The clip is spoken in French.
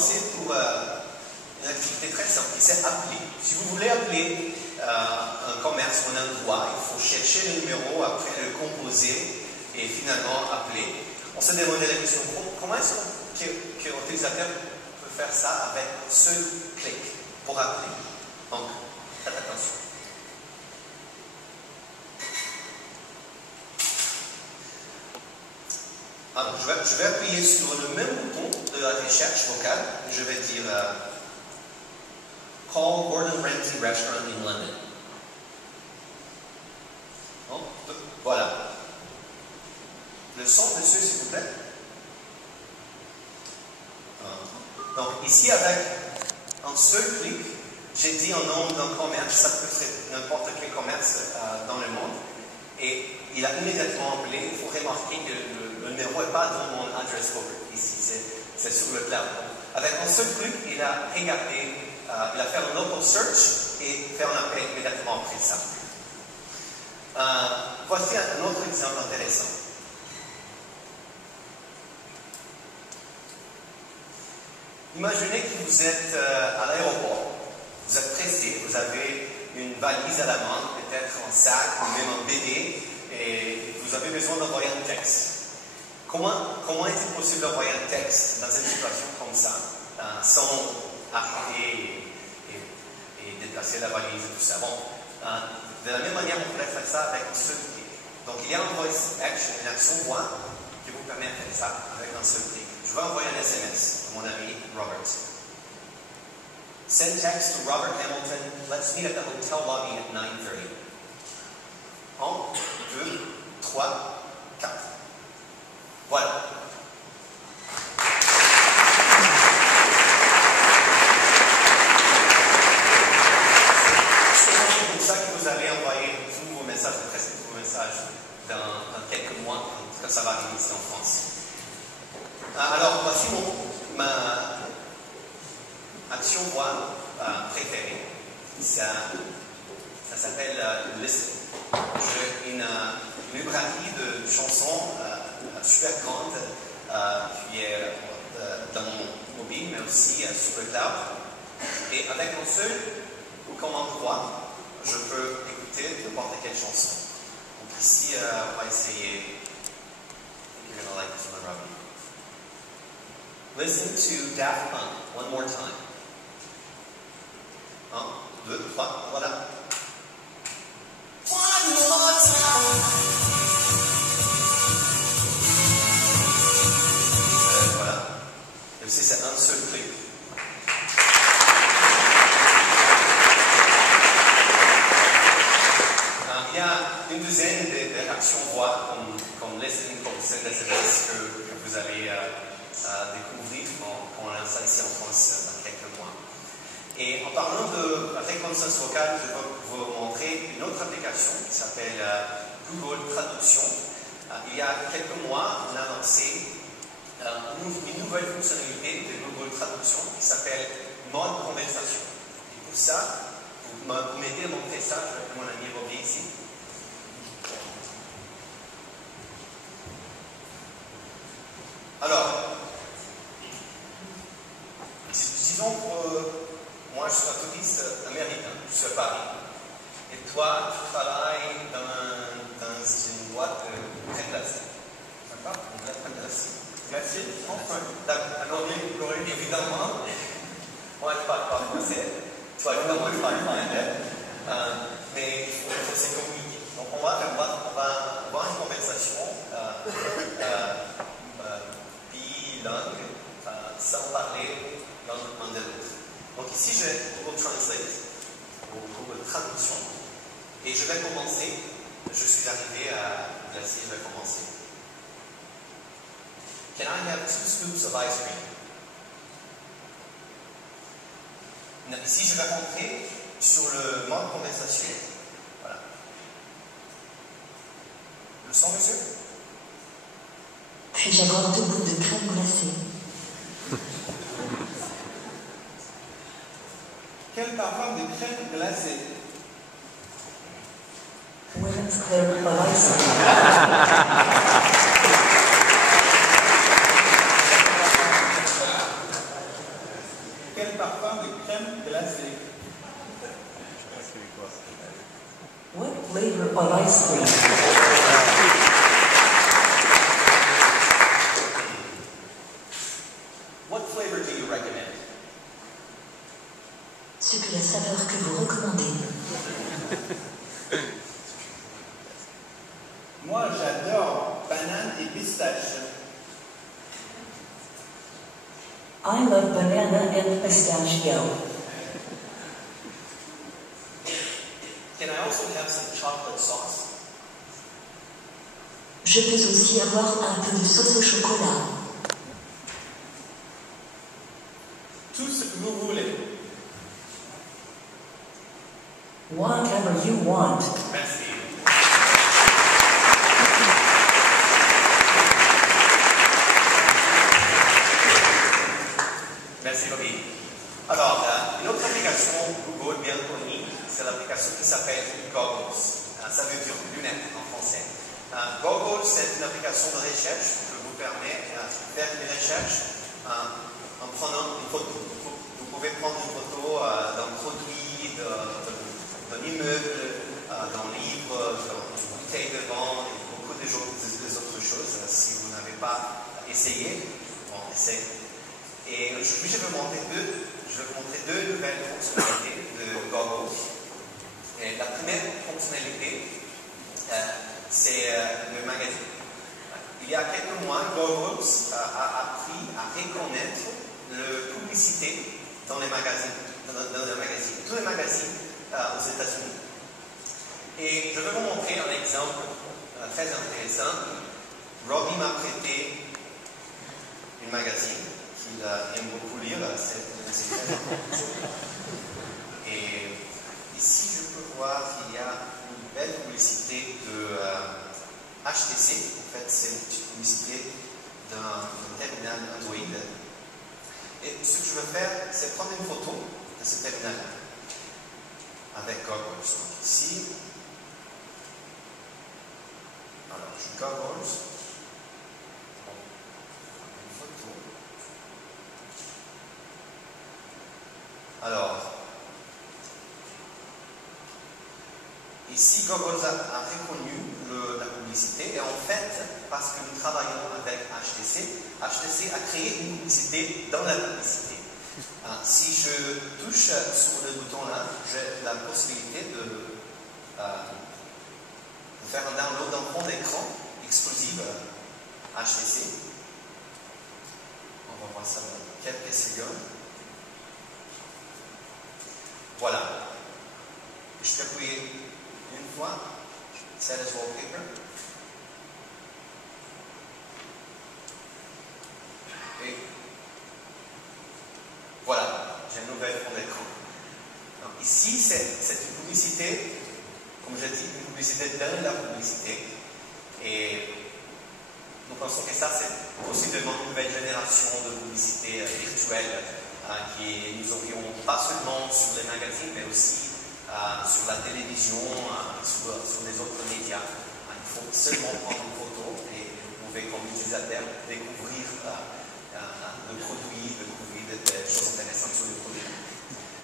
commencer pour une activité très simple, c'est appeler. Si vous voulez appeler un commerce ou un endroit, il faut chercher le numéro, après le composer et finalement appeler. On se demandait la question, comment est-ce qu'un utilisateur peut faire ça avec un seul clic pour appeler? Donc, faites attention. Alors, je vais appuyer sur le même bouton de la recherche vocale. Je vais dire Call Gordon Ramsay Restaurant in London. Bon, voilà. Le son dessus, s'il vous plaît. Donc, ici, avec un seul clic, j'ai dit un nom d'un commerce. Ça peut être n'importe quel commerce dans le monde. Et il a immédiatement appelé. Il faut remarquer que le numéro n'est pas dans mon adresse book ici, c'est sur le cloud. Avec un seul clic, il a regardé, il a fait un local search et fait un appel immédiatement après ça. Voici un autre exemple intéressant. Imaginez que vous êtes à l'aéroport, vous êtes pressé, vous avez une valise à la main, peut-être un sac ou même un bébé, et vous avez besoin d'envoyer un texte. Comment est-il possible d'envoyer un texte dans une situation comme ça, sans arrêter et déplacer la valise et tout ça? Bon, de la même manière, on pourrait faire ça avec un seul clic. Donc, il y a un voice action, une action voix, qui vous permet de faire ça avec un seul clic. Je vais envoyer un SMS à mon ami Robert. Send text to Robert Hamilton. Let's meet at the hotel lobby at 9:30. 1, 2, 3, 4. Voilà. C'est comme ça que vous allez envoyer tous vos messages, presque tous vos messages dans quelques mois, quand ça va arriver ici en France. Alors, voici ma action voix préférée. Ça s'appelle Listen. J'ai une librairie de chansons super grande qui est dans mon mobile, mais aussi sur le cloud. Et avec un seul commande voix, je peux écouter n'importe quelle chanson. Donc ici, on va essayer. I think you're going to like this one, Robbie. Listen to Daft Punk one more time. 1, 2, 3, voilà. One more time. Voilà. Et aussi, c'est un seul clic. Il y a une dizaine d'actions voix comme listening, comme send SMS que vous allez découvrir quand on lance ça ici en France dans quelques mois. Et en parlant de reconnaissance vocale, je vais vous montrer une autre application qui s'appelle Google Traduction. Il y a quelques mois, on a lancé une nouvelle fonctionnalité de Google Traduction qui s'appelle mode conversation. Et pour ça, vous mettez à montrer ça, je vais mon ami Robbie ici. Alors, disons que moi je suis un touriste américain, je suis à Paris. Et toi, tu travailles dans une boîte de crème glacée. D'accord? Une crème glacée. Glacée? Enfin. Alors, évidemment, moi je parle pas français. Toi, évidemment, je parle pas anglais. Mais il faut se communiquer. Donc, on va avoir une conversation bilingue sans parler l'un de l'autre. Donc, ici, j'ai Google Translate, ou Google Traduction. Et je vais commencer. Je suis arrivé à Glacier, je vais commencer. Can I have 2 scoops of ice cream? Ici, je vais rentrer sur le mode conversation. Voilà. Le son, monsieur? Puis-je avoir 2 bouts de crème glacée? Quel parfum de crème glacée? Women's Club of Ice. I love banana and pistachio. Can I also have some chocolate sauce? Je peux aussi avoir un peu de sauce au chocolat. Tout ce que vous voulez. Whatever you want. Merci. Merci, Bobby. Alors, une autre application Google bien connue, c'est l'application qui s'appelle Goggles. Ça veut dire lunettes en français. Goggles, c'est une application de recherche qui vous permet de faire des recherches en prenant une photo. Vous pouvez prendre une photo d'un produit, d'un immeuble, d'un livre, d'une bouteille de vin et beaucoup d'autres choses. Si vous n'avez pas essayé, bon, essayez. Et aujourd'hui, je vais vous montrer deux nouvelles fonctionnalités de Goggles. Et la première fonctionnalité, c'est le magazine. Il y a quelques mois, Goggles a appris à reconnaître la publicité dans les magazines, tous les magazines aux États-Unis. Et je vais vous montrer un exemple très intéressant. Robbie m'a prêté une magazine qu'il aime beaucoup lire, c'est très intéressant. Et ici, je peux voir qu'il y a une belle publicité de HTC. En fait, c'est une petite publicité d'un terminal Android. Et ce que je veux faire, c'est prendre une photo de ce terminal-là avec Goggles. Donc ici, alors je Goggles, une photo. Alors, ici, Goggles a reconnu la publicité et en fait, parce que nous travaillons avec HTC, HTC a créé une publicité dans la publicité. Si je touche sur le bouton là, j'ai la possibilité de faire un download d'un fond d'écran exclusif HTC. On va voir ça dans quelques secondes. Voilà. Je peux appuyer une fois. Set as wallpaper. Et voilà, j'ai un nouvel fond d'écran. Ici, c'est une publicité, comme je dis, une publicité dans la publicité. Et nous pensons que ça, c'est possiblement une nouvelle génération de publicité virtuelle qui nous aurions pas seulement sur les magazines, mais aussi sur la télévision, sur les autres médias. Il faut seulement prendre une photo et vous pouvez, comme utilisateur, découvrir